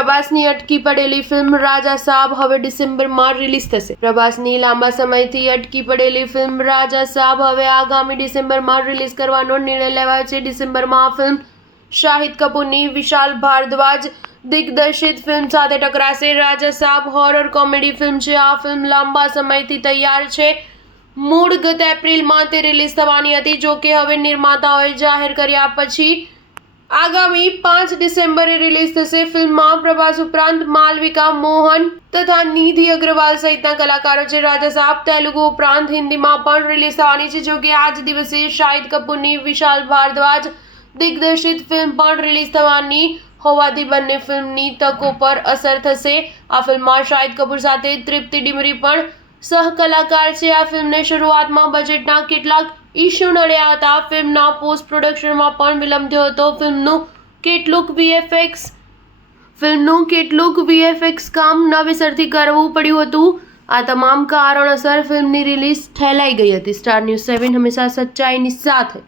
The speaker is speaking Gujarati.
પ્રભાસની અટકી પડેલી ફિલ્મ રાજા સાબ હવે ડિસેમ્બરમાં રિલીઝ થશે। પ્રભાસની લાંબા સમયથી અટકી પડેલી ફિલ્મ રાજા સાબ હવે આગામી ડિસેમ્બરમાં રિલીઝ કરવાનો નિર્ણય લેવાયો છે। ડિસેમ્બરમાં આ ફિલ્મ શાહિદ કપૂરની વિશાલ ભારદ્વાજ દિગ્દર્શિત ફિલ્મ સાથે ટકરાશે। રાજા સાબ હોરર કોમેડી ફિલ્મ છે। આ ફિલ્મ લાંબા સમયથી તૈયાર છે। મૂળ ગત એપ્રિલમાં તે રિલીઝ થવાની હતી, જો કે હવે નિર્માતાઓએ જાહેર કર્યા પછી આગામી 5 ડિસેમ્બરે રિલીઝ થશે। ફિલ્મમાં પ્રભાસ ઉપરાંત માલવિકા મોહન તથા નિધિ અગ્રવાલ સહિતના કલાકારો છે। રાજા સાબ તેલુગુ ઉપરાંત હિન્દીમાં પણ રિલીઝ થવાની છે, જો કે આ જ દિવસે શાહિદ કપૂરની વિશાલ ભારદ્વાજ દિગ્દર્શિત ફિલ્મ પણ રિલીઝ થવાની હોવાથી બંને ફિલ્મની તકો પર અસર થશે। આ ફિલ્મમાં શાહિદ કપૂર સાથે તૃપ્તિ ડિમરી પણ સહકલાકાર છે। આ ફિલ્મને શરૂઆતમાં બજેટના કેટલાક ઇસ્યુ નડ્યા હતા। ફિલ્મના પોસ્ટ પ્રોડક્શનમાં પણ વિલંબ થયો હતો। ફિલ્મનું કેટલુંક વીએફએક્સ કામ નવેસરથી કરવું પડ્યું હતું। આ તમામ કારણોસર ફિલ્મની રિલીઝ ઠેલાઈ ગઈ હતી। સ્ટાર ન્યૂઝ 7 હંમેશા સચ્ચાઈની સાથે।